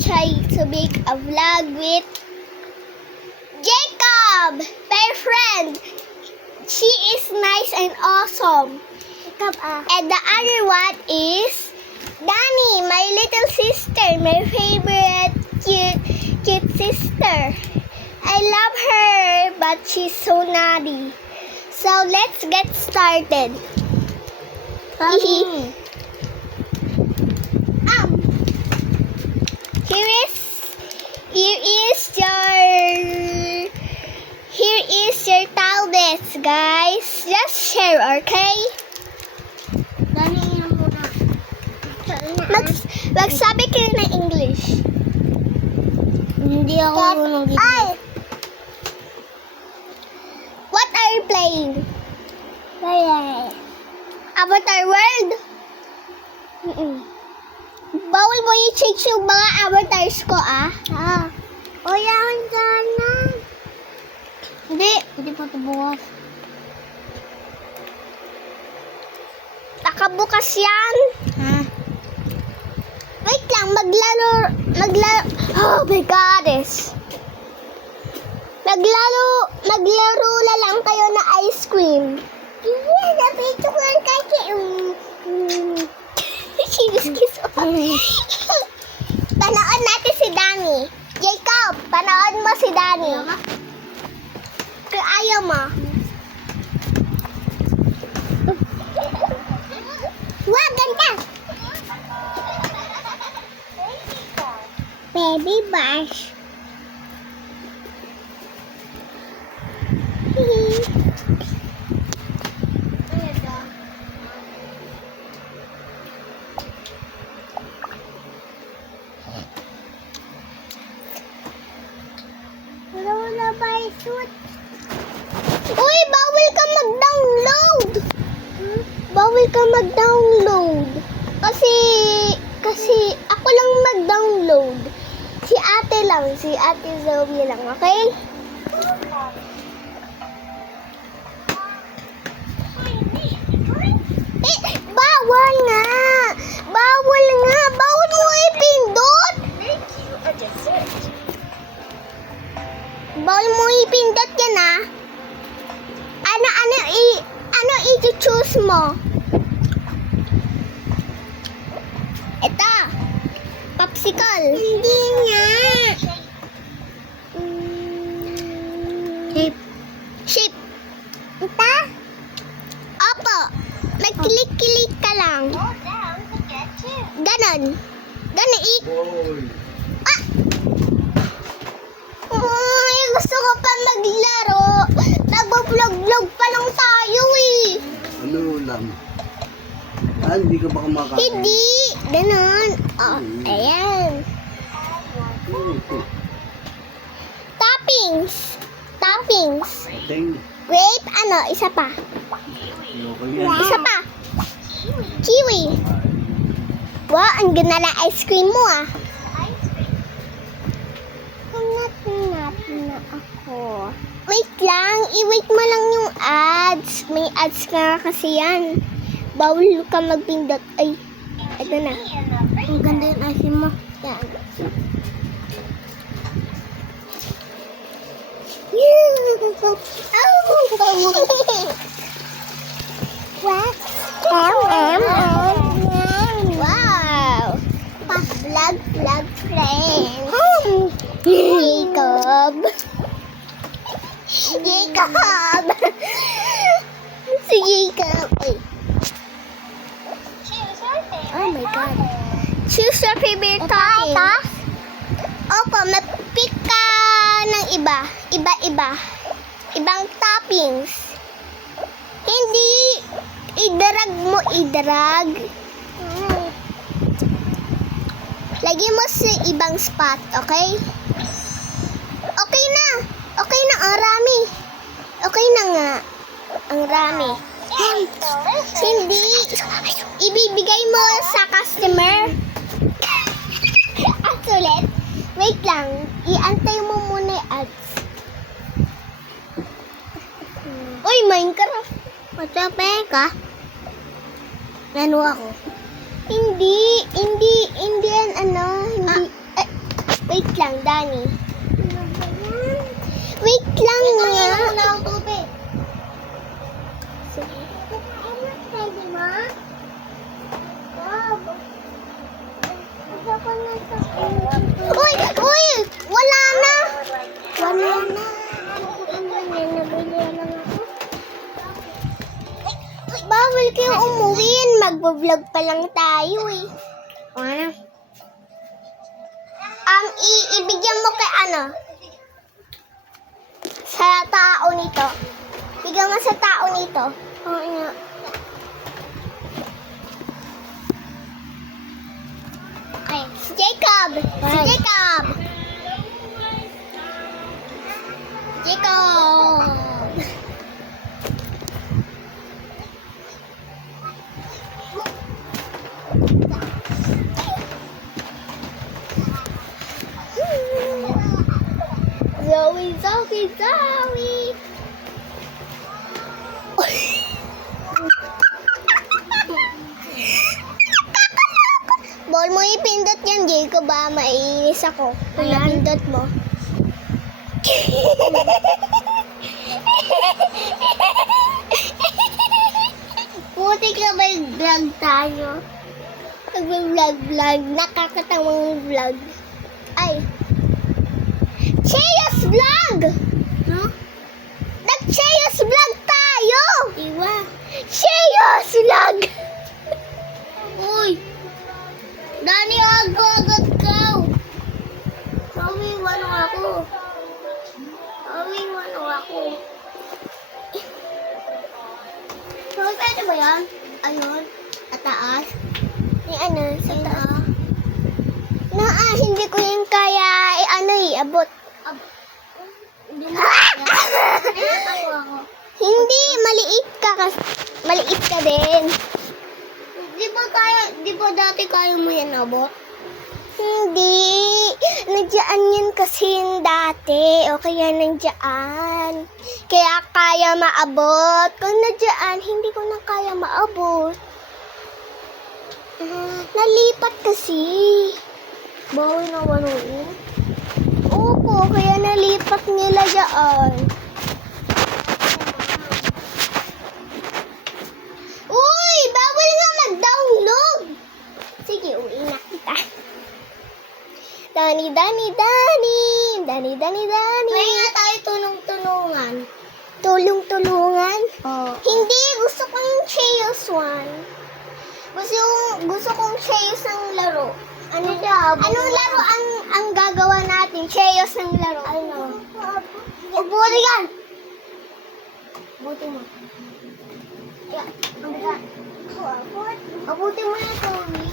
try to make a vlog with Jacob, my friend. She is nice and awesome. And the other one is Dani, my little sister, my favorite cute sister. I love her, but she's so naughty. So let's get started. Here is your tablet, guys. Just share, okay? Magsabi kayo ng English. Hindi ako marunong dito. Ay! What are you playing? Avatar World? Bawal mo i-change yung mga avatars ko, ah. O yan sana. Hindi pa ito bukas. nakabukas yan. Ha? Wait lang, maglaro, oh my goddess. Maglaro na lang kayo na ice cream. Yeah, napito ko lang kasi. Kinis-kiss. Panood natin si Dani. Jacob, panood mo si Dani. Kaya ayaw mo. Wag, ganda. Baby Bash. Wala ba yung shoot? Uy, bawal ka mag-download. Bawal ka mag-download. Kasi ako lang mag-download. Si ate Zoe lang, okay? Bawal nga. Bawal mo ipindot. Bawal mo ipindot yan, ah. Ano i-choose mo? Ito. Popsicle. Hindi nga. Shape. Ito? Opo. Mag-kilik-kilik ka lang. Ganon. Ah! Uy, gusto ko pa maglaro. Nagbo-vlog pa lang tayo eh. Ano ulam? Hindi ka ba kumakain? Hindi. Ganon. Oh, ayan. Toppings. Ting. Grape, isa pa. Isa pa. Kiwi. Wow, ang ganda na ice cream mo, ah. Hanap na ako. Wait lang, i-wait mo lang yung ads. May ads ka kasi yan. Bawal ka magpindot. Ay, ito na. Ang ganda yung ice mo. Yan. What? Wow! Vlog friend. Jacob. Si Jacob. Ay. Oh my God. Choose your favorite topping. Opo, mag-pick ka ng iba-iba. Ibang toppings. Hindi idrag. Lagi mo sa ibang spot, okay? Okay na, ang rami. Okay na nga, ang rami. Hindi, ibibigay mo sa customer. At ulit, wait lang, iantay mo muna yung ads. Uy, Minecraft. Matapay ka? Ano ako? Hindi yan, hindi. Wait lang, Danny. Wait lang nga. Wala akong tubig. Sige. Pwede mo? Bob. Gusto ko na sa Uy! Uy! Wala na! Wala na. Nabili lang ako. Bawal kayo umuwi. Magbo-vlog pa lang tayo eh. Ano? Ibigyan mo kay ano? Sa tao nito. Bigyan mo sa tao nito. Oo nga. Okay. Si Jacob! Si Bye. Jacob! Jacob! Zoe, Zoe, Zoe! Ball mo ipindot yan, Jacob ba? Maiinis ako. Kung Ayan. napindot mo. Puti ka ba yung vlog tayo? Nag-vlog. Nakakatawang vlog. Ay. Cheos vlog! No? Nag-Cheos vlog tayo! Iwa. Cheos vlog! Uy! Dani, agad ka! Sawiwan ako. Sawiwan ako. So, pwede ba yan? Ayun. Ataas. Yung ano, sa Ayun taas. Hindi ko yung kaya, abot. Hindi mo kaya. Ayun ako. Hindi, maliit ka din. Di ba dati kaya mo yan abot? Hindi. Nandiyan yan kasi yung dati. O kaya nandiyan. Kaya kaya maabot. Kung nandiyan, hindi ko na kaya maabot. Nalipat kasi. Bawal na wanuin. Opo, kaya nalipat nila dyan. Uy! Bawal nga mag-download! Sige, uwi na kita. Dani. May nga tayo tunong-tunungan. Tulong-tulungan? Oo. Hindi, gusto ko yung Cheos one. Gusto kong Cheos ng laro. Ano daw? Anong laro ang gagawa natin? Cheos ng laro. Ano? Ubuti yan! Buti mo. Yeah. Abuti mo na, Tommy.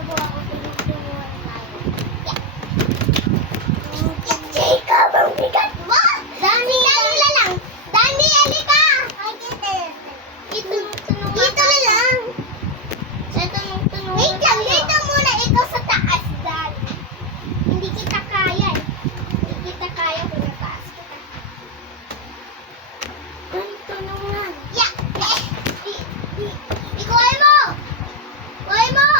Abo ako, tunong-tunungan tayo. Jacob, ang bigat mo! Dani na lang! Dani, alika! Ito, tunungan Dito na lang! Ito, tunungan Wait lang, dito muna ikaw sa taas, Dan. Hindi kita kaya eh. Hindi kita kaya kung nataas kita. Tunungan. Yeah! Ikuhay mo! Kuhay mo!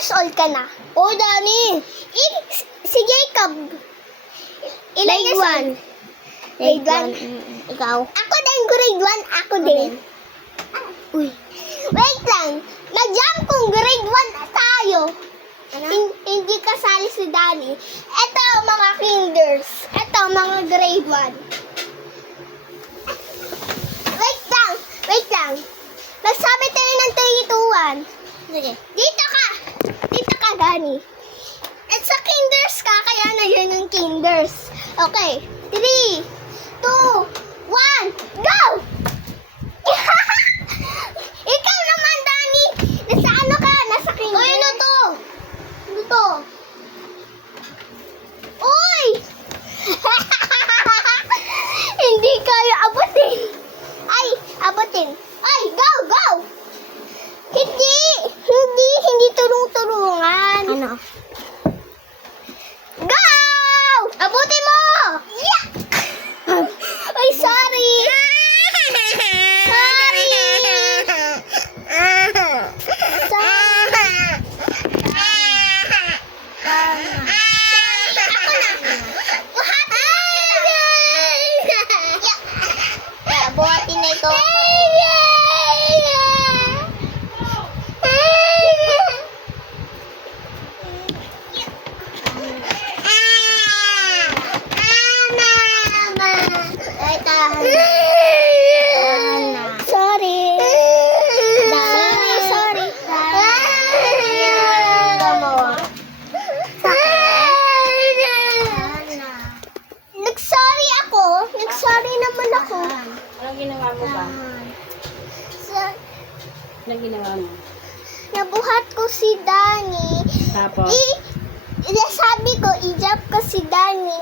years old ka na? Oh, Dani. Si Jacob. Ilang years old? Grade 1. Ikaw? Ako din, grade 1. Ako din. Uy. Wait lang. Na-jump kung grade 1 tayo. Ano? Hindi kasali si Danny. Ito mga kinders. Ito mga grade 1. Wait lang. Wait lang. Magsabi tayo ng 3, 2, 1. Sige. Dito ka. Dito ka, Danny. At sa kinders ka, kaya na yun yung kinders. Okay. 3, 2, 1, go! Ikaw naman, Danny. Nasa ano ka? Nasa kinders. Uy, ano to? Ano to? Uy! Hindi kayo abutin. Ay, abutin. Ay, go, go! Hindi tulong-tulungan. Ano? Go! Abutin mo! Yeah! Ay, sorry. Sorry. Buhatin na ito. Sorry. Sorry. Nag-sorry ako. Nag-sorry naman ako. Anong ginawa mo ba? Anong ginawa mo? Nabuhat ko si Danny. Tapos? Sabi ko, i-jump ko si Danny.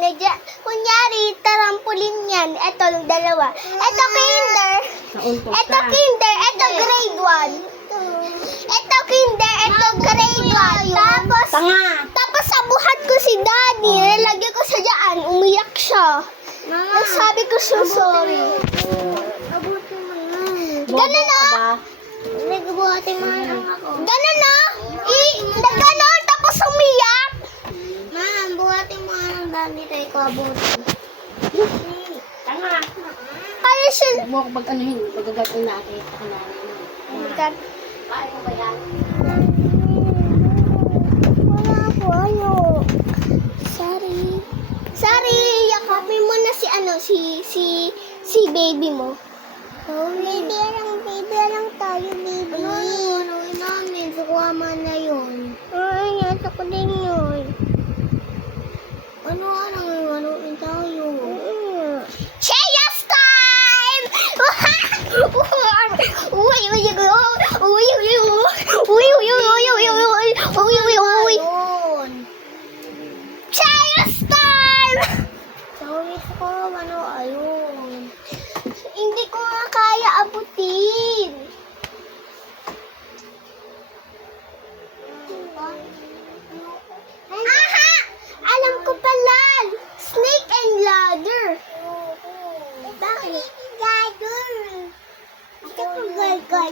Kunyari, tarampolin yan. Ito, yung dalawa. Ito, kinder. Nauntog Ito, ka. kinder. Ito, grade 1. Ito, kinder. Ito, grade 1. Tapos sabuhat ko si Danny. Nilagay ko sa dyan. Umiyak siya. Sabi ko, so sorry. Abutin mo yan. Ganun na. Nagbuhatin mo lang ako. Ganun na. Nagganon, tapos umiyak. Ma'am, buhatin mo ang dami tayo ko abutin. Tanga. Kaya siya. Huwag mo ako pag-anuhin. Pagagatin natin. Kaya mo ba yan? Wala po, ano. Sorry. Sorry, yakapin mo na si baby mo. Oh, baby lang tayo, baby. Ano namin? Sukuama na yun. Ay, nasa ko din yun. Ano tayo? Cheers time! Ayun. Cheers time! Tawis ko, ayun. Hindi ko nga kaya abutin. Aha! Alam ko pala! Snake and ladder. Bakit? Ladder. Ito ko gol.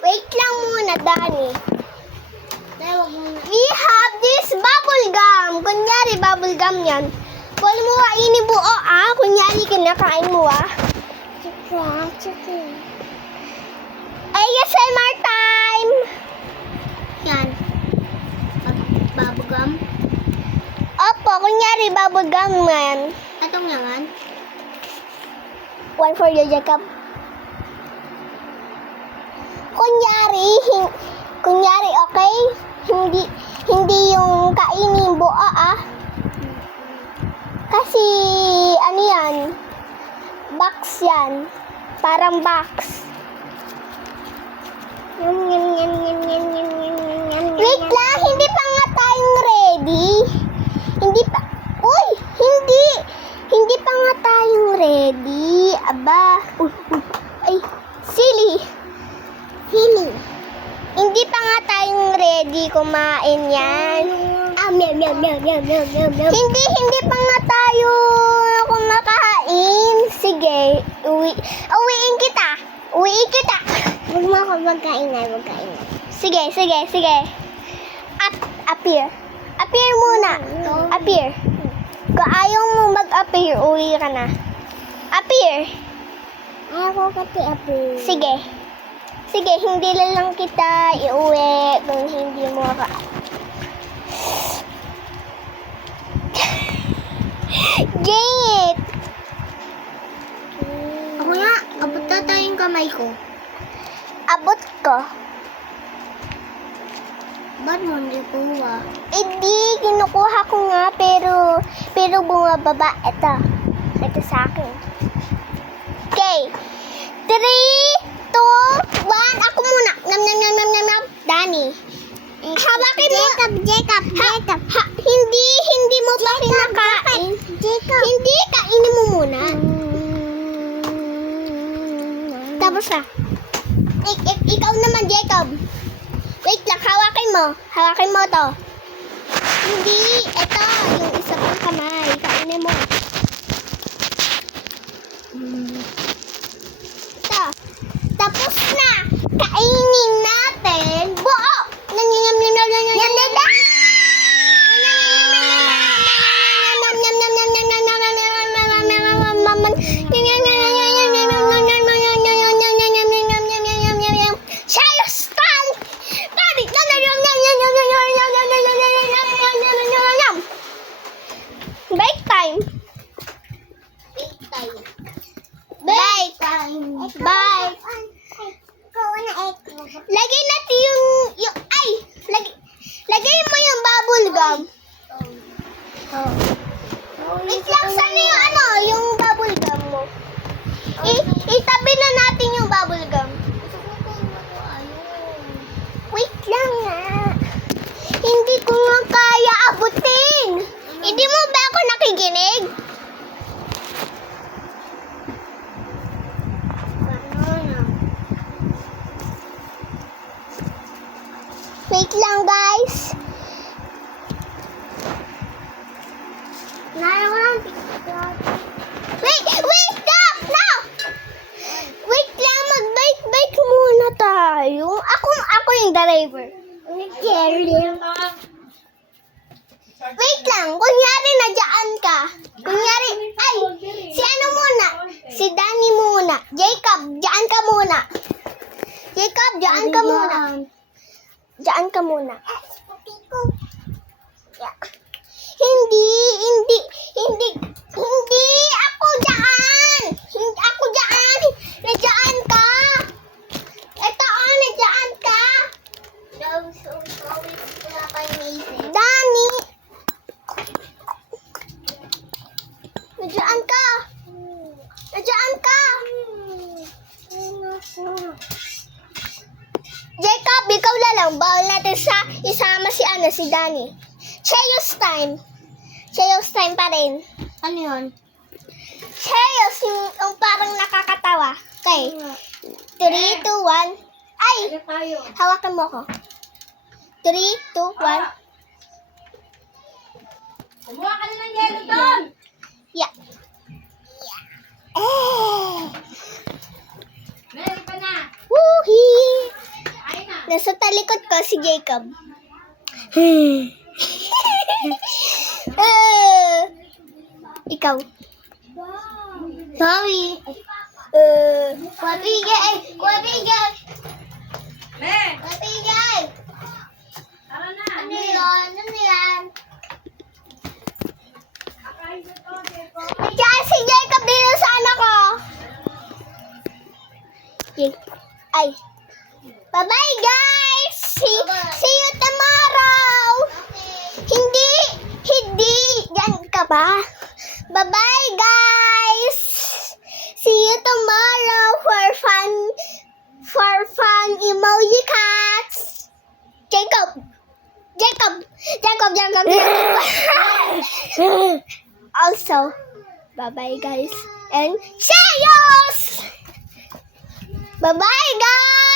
Wait lang muna, Danny. Tawag mo na. We have this bubble gum. Kunyari, bubble gum yan. Wala mo kainin buo, Kunyari, kinakain mo, Tsaka. ASMR time! Yan. Babagam. Opo, kunyari, bubble gum yan. Atong laman. One for you, Jacob. Kunyari, okay? Hindi yung kainin buo, Kasi, ano yan? Box yan. Parang box. Wait lang, hindi pa nga tayong ready. Hindi pa. Uy, hindi. Hindi pa nga tayong ready. Aba. Ay, silly. Hindi pa nga tayong ready kumain yan. Hindi pa nga tayo kumakain. Sige, uwiin kita. Huwag mo ako magkaingay. Sige. Appear. Appear muna. Appear. Kung ayaw mo mag-appear, uwi ka na. Appear. Ayaw ko kasi appear. Sige, hindi lang kita iuwi kung hindi mo ka. Dang it! Ako nga, abot na tayong kamay ko. Abot ko. Ba't mo hindi kuha? Hindi, kinukuha ko nga, pero bumababa. Ito sa akin. Okay. 3, 2, 1. Ako muna. Nam. Danny. Hawakin mo. Jacob. Hindi mo pa kinakain. Jacob. Hindi, kainin mo muna. Tapos na. Ikaw naman, Jacob. Wait lang, hawakin mo to. Hindi, ito, yung isa pang kamay. Kainin mo. Ito. Tapos na. Kainin natin. Buo. Break time. Break. Bye. Lagay natin yung lagay mo yung bubble gum. Wait lang, sana yung bubble gum mo. Itabi na natin yung bubble gum. Wait lang nga. Hindi ko nga kaya abutin. Hindi mo ba ako nakikinig? Wait lang, guys. Wait lang! No! Wait lang, mag-bike muna tayo. Ako yung driver. Wait lang, kunyari nadyan ka. Si ano muna? Si Danny muna. Jacob, dyan ka muna. Dyan ka muna. Yeah. Hindi. Ako dyan. Nadyan ka. Ito, nadyan ka. Danny. Nadyan ka. Jacob, ikaw lang. Bawal natin isama si Danny. Cheers time pa rin. Ano yun? Cheers, yung parang nakakatawa. Okay. 3, 2, 1. Ay! Hawakan mo ko. 3, 2, 1. Kumuha ka na ng yelo doon! Yeah. Meron pa na! Woohee! Ay na! Nasa talikod ko si Jacob. Ikaw. Sorry. Kuwabigay! Me! Tara na! Ano yan? Akain ko to, Jeko. Nandiyan si Jacob dito sa anak ko. Ay. Bye-bye, guys! See you tomorrow! Hindi! Diyan ka ba? Bye-bye, guys! See you tomorrow for fun emoji cats! Jacob! Also, bye-bye, guys. And cheers! Bye-bye, guys!